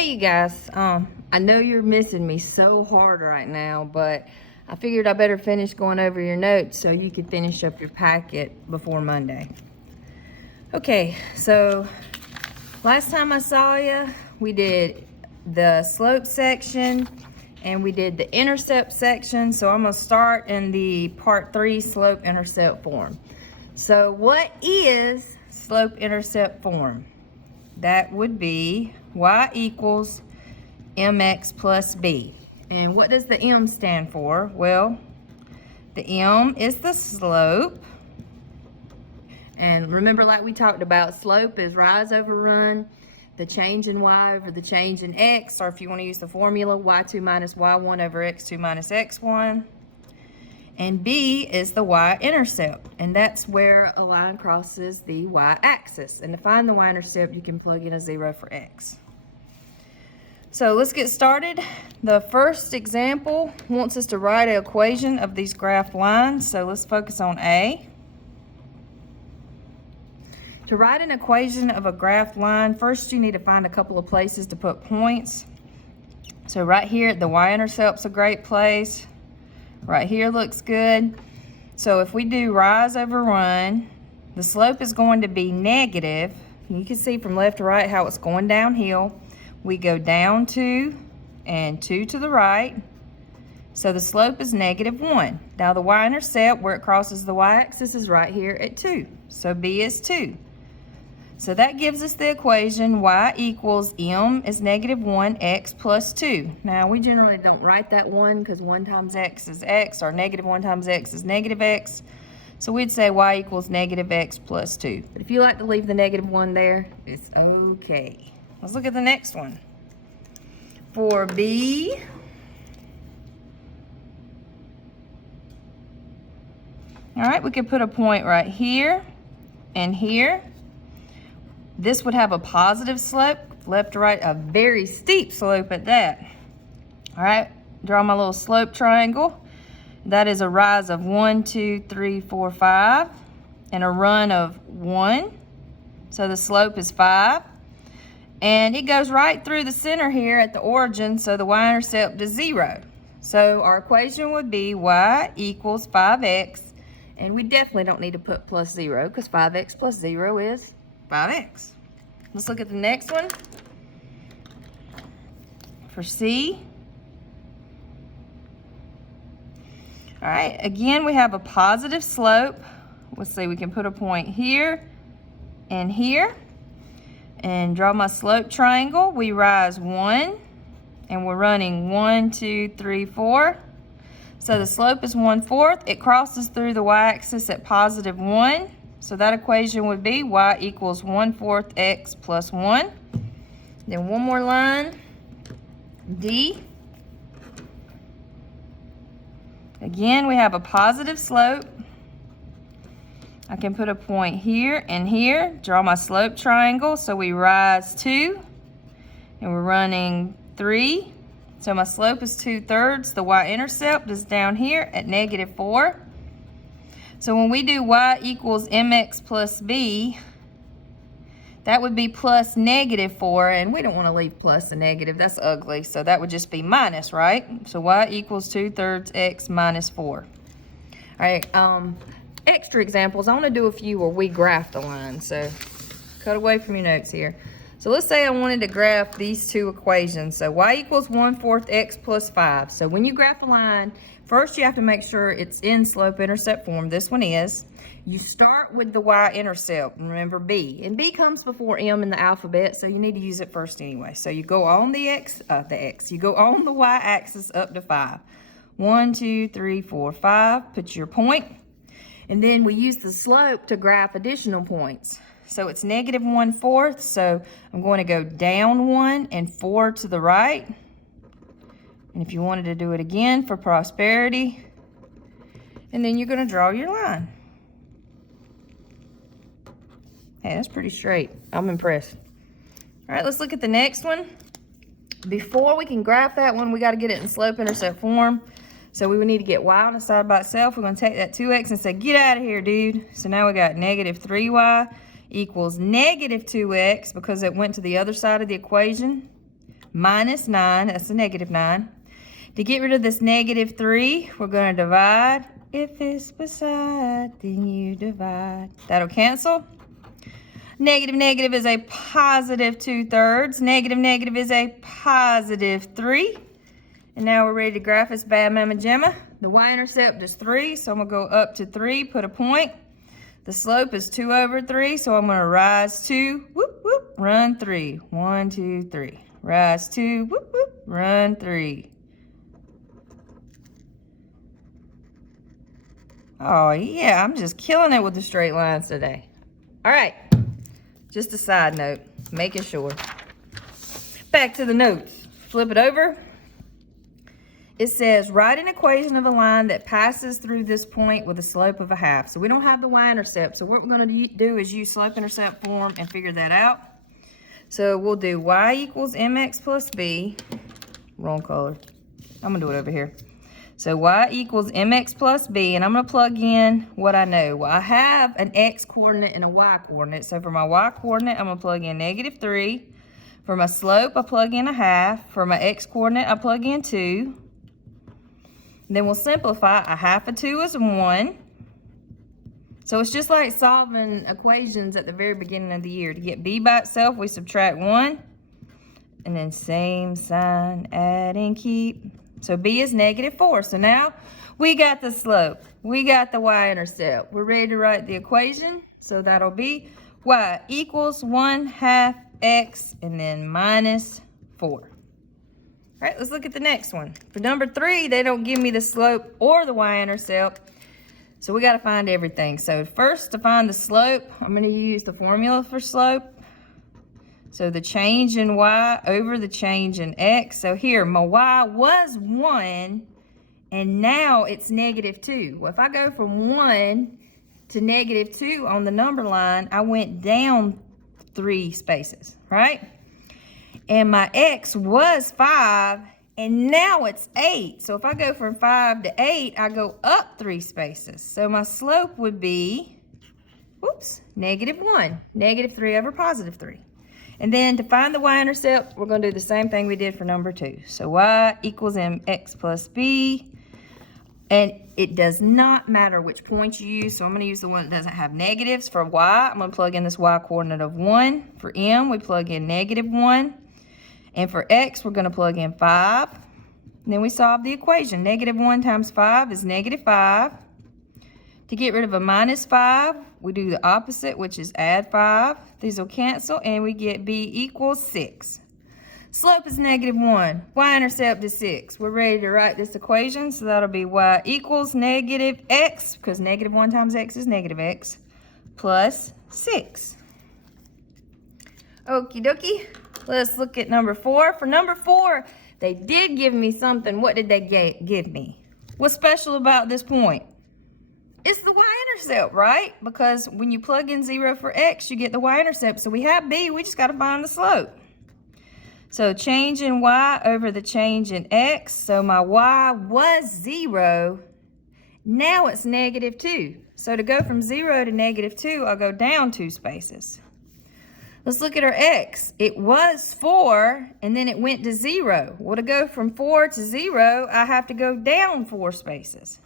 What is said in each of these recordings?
Hey you guys, I know you're missing me so hard right now, but I figured I better finish going over your notes so you could finish up your packet before Monday. Okay, so last time I saw you, we did the slope section and we did the intercept section. So I'm gonna start in the part 3 slope intercept form. So what is slope intercept form? That would be y equals mx plus b. And what does the m stand for? Well, the m is the slope. And remember, like we talked about, slope is rise over run, the change in y over the change in x, or if you want to use the formula, y2 minus y1 over x2 minus x1. And b is the y-intercept, and that's where a line crosses the y-axis. And to find the y-intercept, you can plug in a 0 for x. So let's get started. The first example wants us to write an equation of these graph lines, so let's focus on A. To write an equation of a graph line, first you need to find a couple of places to put points. So right here, the y-intercept's a great place. Right here looks good. So if we do rise over run, the slope is going to be negative. You can see from left to right how it's going downhill. We go down 2 and 2 to the right. So the slope is -1. Now the y-intercept, where it crosses the y-axis, is right here at 2. So b is 2. So that gives us the equation y equals m is -1 x plus 2. Now we generally don't write that 1 because 1 times x is x, or -1 times x is -x. So we'd say y equals -x plus 2. But if you like to leave the -1 there, it's okay. Let's look at the next one. For b, all right, we could put a point right here and here. This would have a positive slope, left to right, a very steep slope at that. All right, draw my little slope triangle. That is a rise of 1, 2, 3, 4, 5, and a run of 1. So the slope is 5. And it goes right through the center here at the origin, so the y-intercept is 0. So our equation would be y equals 5x, and we definitely don't need to put plus 0 because 5x plus 0 is 5x. Let's look at the next one. For C. All right, again, we have a positive slope. Let's see, we can put a point here and here. And draw my slope triangle. We rise 1, and we're running 1, 2, 3, 4. So the slope is 1/4. It crosses through the y-axis at +1. So that equation would be y equals 1/4 x plus 1. Then one more line, D. Again, we have a positive slope. I can put a point here and here, draw my slope triangle. So we rise 2, and we're running 3. So my slope is 2/3. The y-intercept is down here at -4. So when we do y equals mx plus b, that would be plus -4, and we don't want to leave plus and negative. That's ugly. So that would just be minus, right? So y equals 2/3 x minus 4. All right, extra examples. I want to do a few where we graph the line. So cut away from your notes here. So let's say I wanted to graph these two equations. So y equals 1/4 x plus 5. So when you graph a line, first you have to make sure it's in slope-intercept form. This one is. You start with the y-intercept, and remember b. And b comes before m in the alphabet, so you need to use it first anyway. So you go on you go on the y-axis up to 5. 1, 2, 3, 4, 5. Put your point. And then we use the slope to graph additional points. So it's -1/4, so I'm going to go down 1 and 4 to the right. And if you wanted to do it again for prosperity, and then you're going to draw your line. Hey, that's pretty straight. I'm impressed. All right, let's look at the next one. Before we can graph that one, we got to get it in slope-intercept form. So we would need to get y on the side by itself. We're going to take that 2x and say, get out of here, dude. So now we got -3y equals -2x because it went to the other side of the equation. minus 9, that's a negative 9. To get rid of this negative 3, we're going to divide. If it's beside, then you divide. That'll cancel. Negative negative is a positive 2/3. Negative negative is a positive 3. And now we're ready to graph this bad mama jamma. The y-intercept is 3, so I'm going to go up to 3, put a point. The slope is 2/3, so I'm going to rise 2, whoop, whoop, run 3. 1, 2, 3. Rise 2, whoop, whoop, run 3. Oh, yeah, I'm just killing it with the straight lines today. All right, just a side note, making sure. Back to the notes. Flip it over. It says, write an equation of a line that passes through this point with a slope of a half. So we don't have the y-intercept. So what we're going to do is use slope-intercept form and figure that out. So we'll do y equals mx plus b. Wrong color. I'm going to do it over here. So y equals mx plus b, and I'm going to plug in what I know. Well, I have an x coordinate and a y coordinate. So for my y coordinate, I'm going to plug in negative 3. For my slope, I plug in a half. For my x coordinate, I plug in 2. Then we'll simplify. A half of 2 is 1. So it's just like solving equations at the very beginning of the year. To get b by itself, we subtract 1. And then same sign, add and keep. So b is negative 4. So now we got the slope. We got the y-intercept. We're ready to write the equation. So that'll be y equals 1/2 x and then minus 4. All right, let's look at the next one. For number 3, they don't give me the slope or the y-intercept, so we got to find everything. So first, to find the slope, I'm going to use the formula for slope. So the change in y over the change in x. So here, my y was 1, and now it's negative 2. Well, if I go from 1 to negative 2 on the number line, I went down 3 spaces, right? And my x was 5, and now it's 8. So if I go from 5 to 8, I go up 3 spaces. So my slope would be, whoops, negative 1. Negative 3 over positive 3. And then to find the y-intercept, we're going to do the same thing we did for number 2. So y equals mx plus b. And it does not matter which point you use. So I'm going to use the one that doesn't have negatives. For y, I'm going to plug in this y coordinate of 1. For m, we plug in negative 1. And for x, we're going to plug in 5. And then we solve the equation. Negative 1 times 5 is negative 5. To get rid of a minus 5, we do the opposite, which is add 5. These will cancel, and we get b equals 6. Slope is negative 1. Y-intercept is 6. We're ready to write this equation, so that'll be y equals negative x, because negative 1 times x is negative x, plus 6. Okie dokie. Let's look at number 4. For number 4, they did give me something. What did they give me? What's special about this point? It's the y-intercept, right? Because when you plug in 0 for x, you get the y-intercept. So we have b, we just got to find the slope. So change in y over the change in x. So my y was 0. Now it's negative 2. So to go from 0 to negative 2, I'll go down 2 spaces. Let's look at our x. It was 4, and then it went to 0. Well, to go from 4 to 0, I have to go down 4 spaces.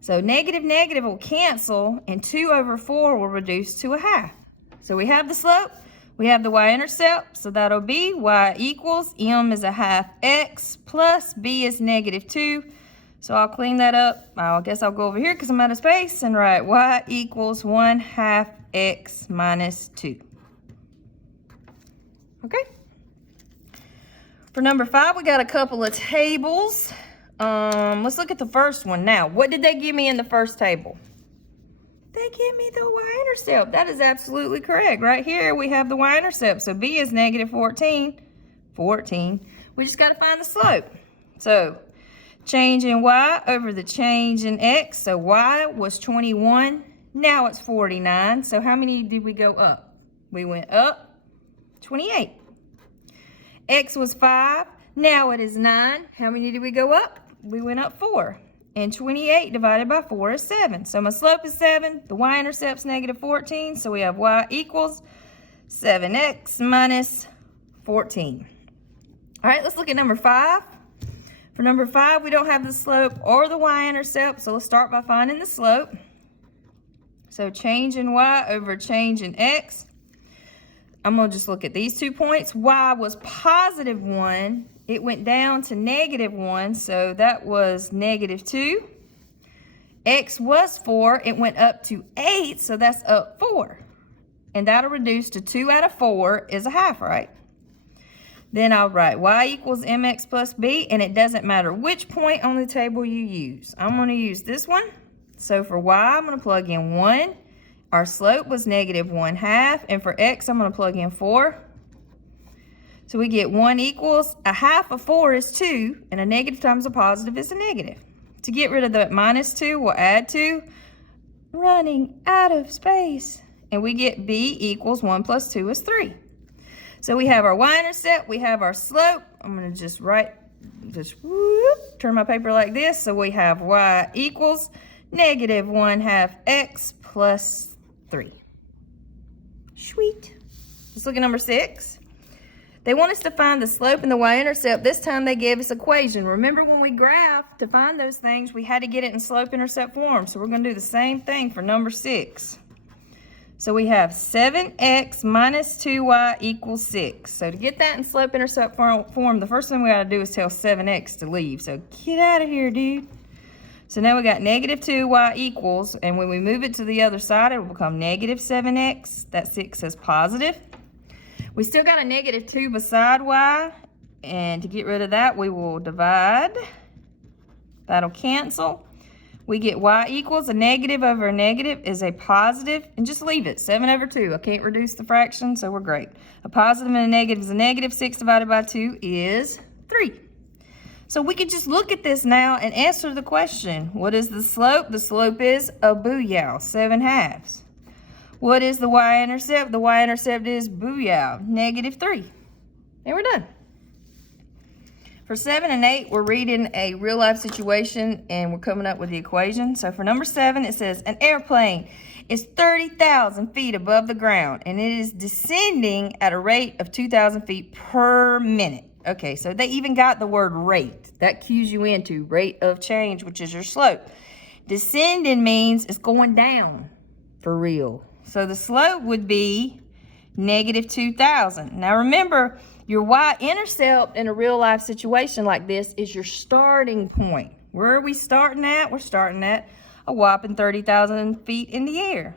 So negative negative will cancel, and 2 over 4 will reduce to a half. So we have the slope, we have the y-intercept, so that'll be y equals m is a half x plus b is negative 2. So I'll clean that up. I guess I'll go over here because I'm out of space and write y equals 1/2 x minus 2. Okay. For number 5, we got a couple of tables. Let's look at the first one now. What did they give me in the first table? They give me the y-intercept. That is absolutely correct. Right here, we have the y-intercept. So b is negative 14. 14. We just got to find the slope. So change in y over the change in x. So y was 21. Now it's 49. So how many did we go up? We went up 28. X was 5. Now it is 9. How many did we go up? We went up 4. And 28 divided by 4 is 7. So my slope is 7. The y-intercept's negative 14. So we have y equals 7x minus 14. All right, let's look at number 5. For number 5, we don't have the slope or the y-intercept, so let's start by finding the slope. So change in y over change in x. I'm going to just look at these 2 points. Y was positive 1. It went down to negative 1, so that was negative 2. X was 4. It went up to 8, so that's up 4. And that'll reduce to 2 out of 4 is a half, right? Then I'll write y equals mx plus b, and it doesn't matter which point on the table you use. I'm going to use this one. So for y, I'm going to plug in 1. Our slope was negative 1/2, and for x, I'm going to plug in 4. So we get 1 equals a half of 4 is 2, and a negative times a positive is a negative. To get rid of the minus 2, we'll add 2. Running out of space. And we get b equals 1 plus 2 is 3. So we have our y-intercept, we have our slope. I'm going to just turn my paper like this. So we have y equals negative 1/2 x plus 3. Sweet. Let's look at number 6. They want us to find the slope and the y-intercept. This time they gave us equation. Remember when we graphed, to find those things, we had to get it in slope-intercept form. So we're going to do the same thing for number 6. So we have 7x minus 2y equals 6. So to get that in slope-intercept form, the first thing we got to do is tell 7x to leave. So get out of here, dude. So now we got negative 2y equals, and when we move it to the other side, it will become negative 7x. That 6 is positive. We still got a negative 2 beside y, and to get rid of that, we will divide. That'll cancel. We get y equals a negative over a negative is a positive, and just leave it, 7 over 2. I can't reduce the fraction, so we're great. A positive and a negative is a negative. 6 divided by 2 is 3. So we could just look at this now and answer the question. What is the slope? The slope is a booyah, 7/2. What is the y-intercept? The y-intercept is booyah, negative 3. And we're done. For 7 and 8, we're reading a real-life situation, and we're coming up with the equation. So for number 7, it says, an airplane is 30,000 feet above the ground, and it is descending at a rate of 2,000 feet per minute. Okay, so they even got the word rate. That cues you into rate of change, which is your slope. Descending means it's going down for real. So the slope would be negative 2,000. Now remember, your y-intercept in a real-life situation like this is your starting point. Where are we starting at? We're starting at a whopping 30,000 feet in the air.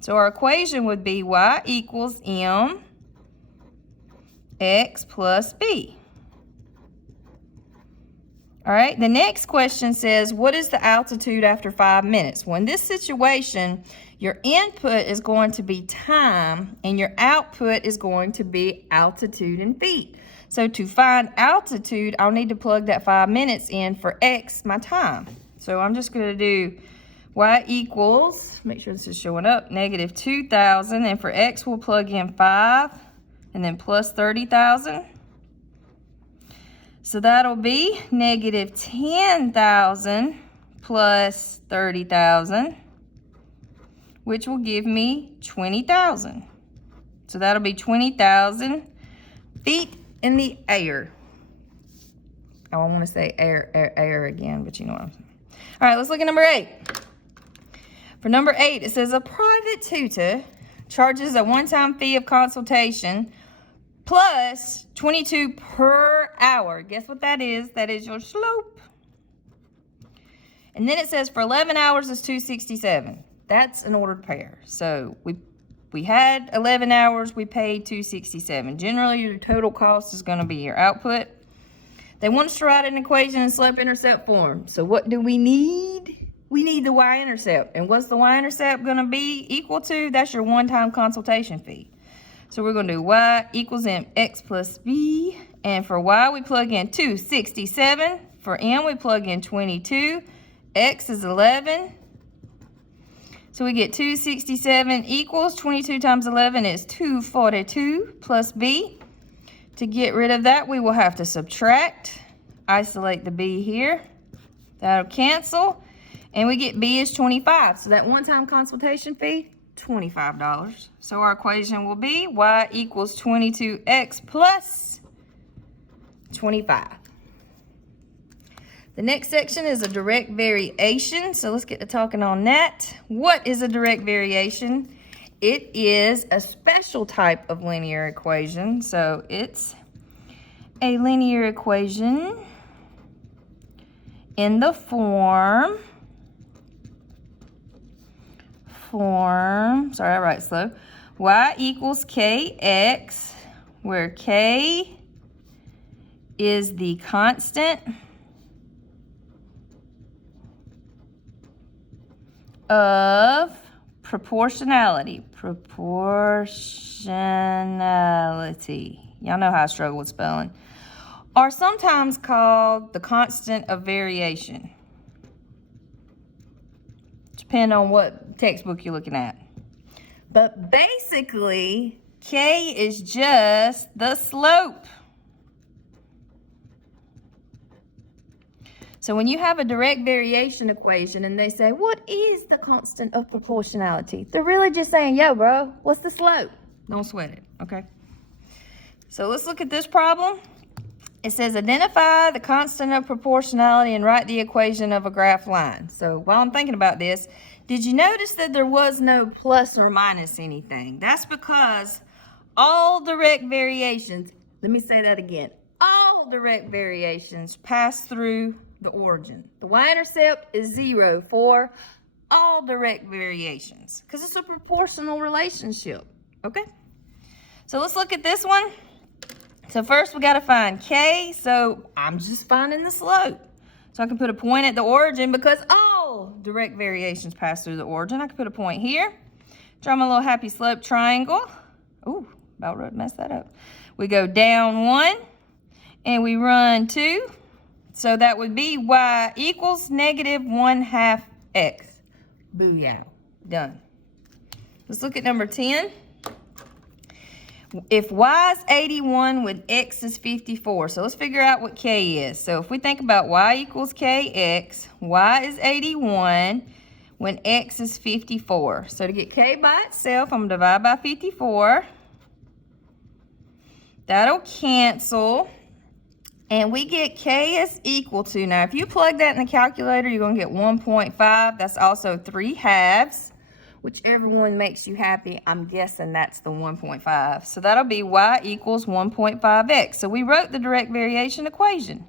So our equation would be y equals m x plus b. All right, the next question says, what is the altitude after 5 minutes? Well, in this situation, your input is going to be time, and your output is going to be altitude in feet. So to find altitude, I'll need to plug that 5 minutes in for x, my time. So I'm just going to do y equals, make sure this is showing up, negative 2,000, and for x, we'll plug in 5, and then plus 30,000. So that'll be negative 10,000 plus 30,000, which will give me 20,000. So that'll be 20,000 feet in the air. Oh, I want to say air again, but you know what I'm saying. All right, let's look at number 8. For number 8, it says a private tutor charges a one-time fee of consultation plus 22 per hour. Guess what that is? That is your slope. And then it says for 11 hours is 267. That's an ordered pair. So we had 11 hours, we paid 267. Generally, your total cost is going to be your output. They want us to write an equation in slope-intercept form. So what do we need? We need the y-intercept. And what's the y-intercept going to be equal to? That's your one-time consultation fee. So we're going to do y equals mx plus b. And for y, we plug in 267. For m, we plug in 22. X is 11. So we get 267 equals 22 times 11 is 242 plus b. To get rid of that, we will have to subtract. Isolate the b here. That'll cancel. And we get b is 25. So that one-time consultation fee, $25. So our equation will be y equals 22x plus 25. The next section is a direct variation, so let's get to talking on that. What is a direct variation? It is a special type of linear equation. So it's a linear equation in the form, sorry, I write slow, y equals kx, where k is the constant of proportionality. Y'all know how I struggle with spelling. Are sometimes called the constant of variation. Depending on what textbook you're looking at. But basically, k is just the slope. So when you have a direct variation equation and they say, what is the constant of proportionality? They're really just saying, yo, bro, what's the slope? Don't sweat it, okay? So let's look at this problem. It says, identify the constant of proportionality and write the equation of a graph line. So while I'm thinking about this, did you notice that there was no plus or minus anything? That's because all direct variations, let me say that again, all direct variations pass through the origin. The y-intercept is 0 for all direct variations because it's a proportional relationship, okay? So let's look at this one. So first we got to find k, so I'm just finding the slope. So I can put a point at the origin because all direct variations pass through the origin. I can put a point here, draw my little happy slope triangle. Ooh, about messed that up. We go down 1 and we run 2. So that would be y equals -1/2 x. Booyah. Done. Let's look at number 10. If y is 81 when x is 54, so let's figure out what k is. So if we think about y equals kx, y is 81 when x is 54. So to get k by itself, I'm going to divide by 54. That'll cancel. And we get k is equal to, now if you plug that in the calculator, you're going to get 1.5. That's also 3/2. Whichever one makes you happy, I'm guessing that's the 1.5. So that'll be y equals 1.5x. So we wrote the direct variation equation.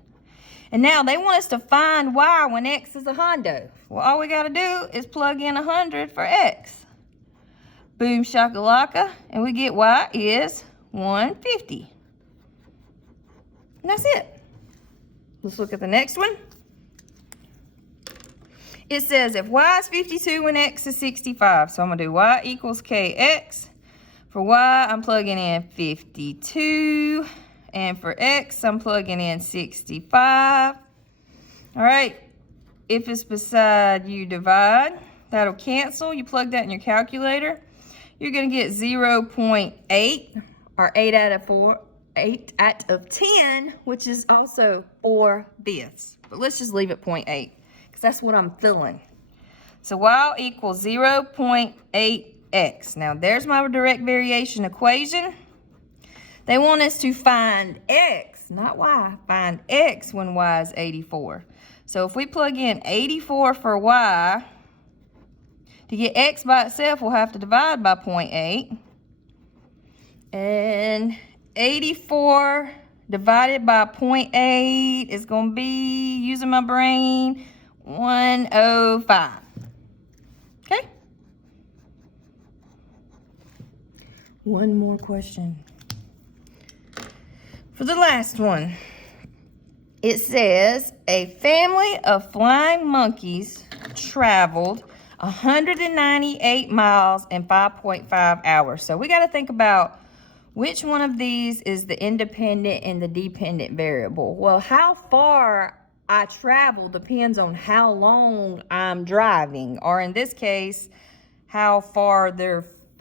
And now they want us to find y when x is a hundo. Well, all we got to do is plug in 100 for x. Boom shakalaka, and we get y is 150. And that's it. Let's look at the next one. It says if y is 52 when x is 65. So I'm going to do y equals kx. For y, I'm plugging in 52. And for x, I'm plugging in 65. All right. If it's beside you divide, that'll cancel. You plug that in your calculator. You're going to get 0.8 or 8 out of 10, which is also 4/5. But let's just leave it 0.8 because that's what I'm feeling. So y equals 0.8x. Now there's my direct variation equation. They want us to find x, not y, find x when y is 84. So if we plug in 84 for y, to get x by itself, we'll have to divide by 0.8. And 84 divided by 0.8 is going to be, using my brain, 105. Okay? One more question. For the last one, it says a family of flying monkeys traveled 198 miles in 5.5 hours. So we got to think about which one of these is the independent and the dependent variable. Well, how far I travel depends on how long I'm driving, or in this case, how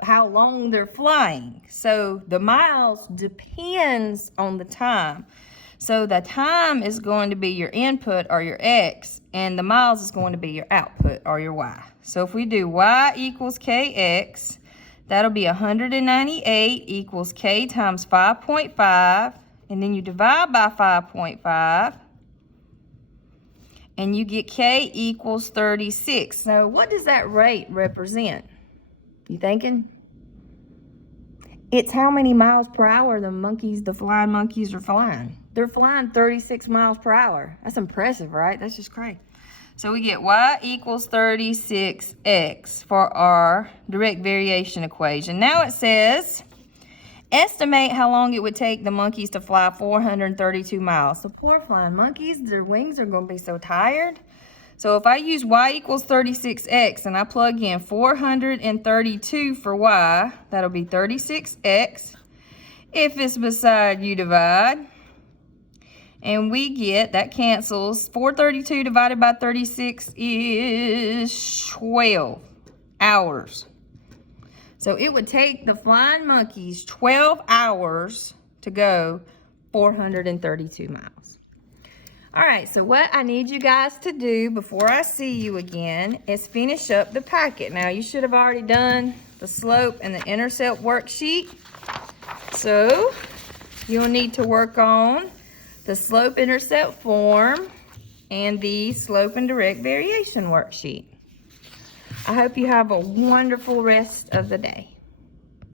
long they're flying. So the miles depends on the time. So the time is going to be your input or your x, and the miles is going to be your output or your y. So if we do y equals kx, that'll be 198 equals k times 5.5, and then you divide by 5.5, and you get K equals 36. So what does that rate represent? You thinking? It's how many miles per hour the flying monkeys are flying. They're flying 36 miles per hour. That's impressive, right? That's just crazy. So we get y equals 36x for our direct variation equation. Now it says, estimate how long it would take the monkeys to fly 432 miles. So poor flying monkeys, their wings are going to be so tired. So if I use y equals 36x and I plug in 432 for y, that'll be 36x. If it's beside, you divide. And we get, that cancels, 432 divided by 36 is 12 hours. So it would take the flying monkeys 12 hours to go 432 miles. All right, so what I need you guys to do before I see you again is finish up the packet. Now, you should have already done the slope and the intercept worksheet. So you'll need to work on the slope intercept form and the slope and direct variation worksheet. I hope you have a wonderful rest of the day.